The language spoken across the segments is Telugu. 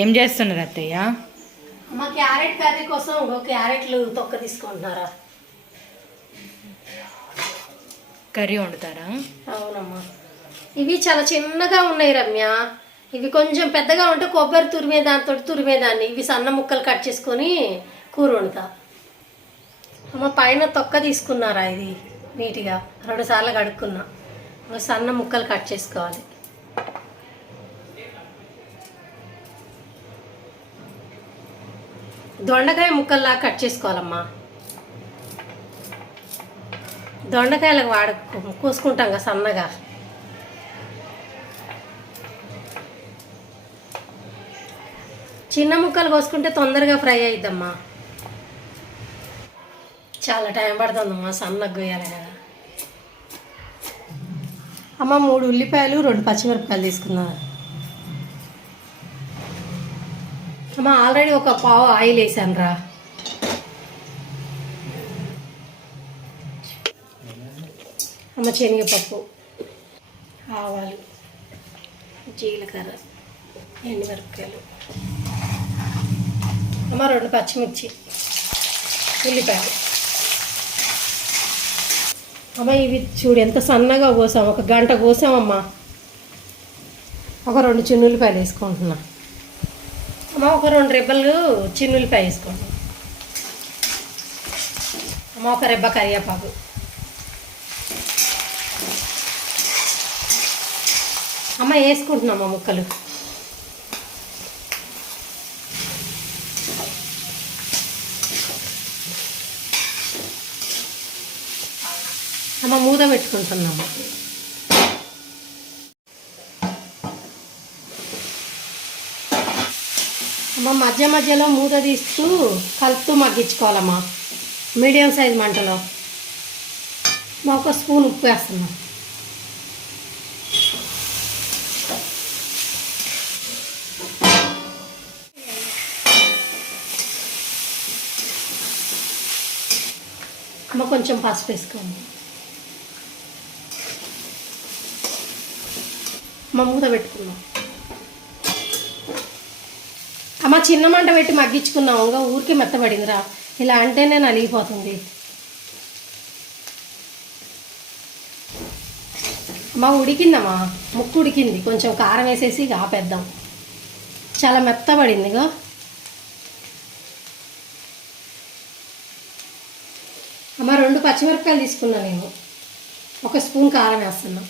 ఏం చేస్తున్నారు అత్తయ్య? అమ్మ క్యారెట్ కర్రీ కోసం క్యారెట్లు తొక్క తీసుకుంటున్నారా? కర్రీ వండుతారా? అవునమ్మా. ఇవి చాలా చిన్నగా ఉన్నాయి రమ్య. ఇవి కొంచెం పెద్దగా ఉంటే కొబ్బరి తురిమేదాంతో తురిమేదాన్ని. ఇవి సన్న ముక్కలు కట్ చేసుకొని కూర వండుతా. అమ్మ పైన తొక్క తీసుకున్నారా? ఇది నీట్గా 2 సార్లు కడుక్కున్నా. సన్న ముక్కలు కట్ చేసుకోవాలి. దొండకాయ ముక్కల్లా కట్ చేసుకోవాలమ్మా. దొండకాయలకు కోసుకుంటాం కదా సన్నగా. చిన్న ముక్కలు కోసుకుంటే తొందరగా ఫ్రై అయిద్దమ్మా. చాలా టైం పడుతుందమ్మా సన్నగా కొయ్యాలి కదా. అమ్మ 3 ఉల్లిపాయలు 2 పచ్చిమిరపకాయలు తీసుకున్నా. అమ్మ ఆల్రెడీ ఒక పావు ఆయిల్ వేసాను రా. అమ్మ శనగపప్పు, ఆవాలు, జీలకర్ర, ఎండుమిరపకాయలు, అమ్మ 2 పచ్చిమిర్చి, ఉల్లిపాయలు. అమ్మ ఇవి చూడు ఎంత సన్నగా కోసాం. 1 గంట కోసామమ్మా. ఒక 2 చిన్నుల్లిపాయలు వేసుకుంటున్నా. అమ్మ ఒక 2 రెబ్బలు చిన్నుల్లిపాయ వేసుకుంటున్నా. అమ్మ ఒక రెబ్బ కరివేపాకు. అమ్మ వేసుకుంటున్నామ్మా ముక్కలు. అమ్మ మూత పెట్టుకుంటున్నాము. అమ్మ మధ్య మధ్యలో మూత తీస్తూ కలుపుతూ మగ్గించుకోవాలమ్మా మీడియం సైజ్ మంటలో. మా 1 స్పూన్ ఉప్పు వేస్తున్నాం. అమ్మ కొంచెం పసుపు వేసుకోండి. అమ్మ మూత పెట్టుకున్నాం. అమ్మ చిన్న మంట పెట్టి మగ్గించుకున్నాం. ఇంకా ఊరికి మెత్తబడిందిరా. ఇలా అంటేనే నలిగిపోతుంది. అమ్మ ఉడికిందమ్మా. ముక్కు ఉడికింది. కొంచెం కారం వేసేసి ఆపేద్దాం. చాలా మెత్తబడిందిగా. అమ్మ 2 పచ్చిమిరపకాయలు తీసుకున్నా నేను. 1 స్పూన్ కారం వేస్తున్నా.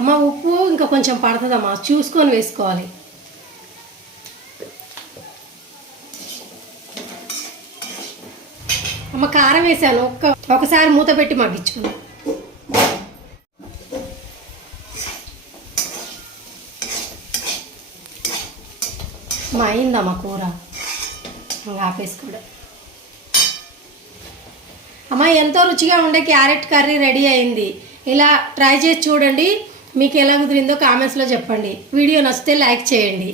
అమ్మ ఉప్పు ఇంకా కొంచెం పడుతుందమ్మా, చూసుకొని వేసుకోవాలి. అమ్మ కారం వేసాను. ఒకసారి మూత పెట్టి మగ్గించుకున్నా. అమ్మ అయిందమ్మా కూర. ఇంకా ఆపేసుకోవడం. అమ్మ ఎంతో రుచిగా ఉండే క్యారెట్ కర్రీ రెడీ అయింది. ఇలా ట్రై చేసి చూడండి. మీకు ఎలా కుదిరిందో కామెంట్స్లో చెప్పండి. వీడియో నచ్చితే లైక్ చేయండి.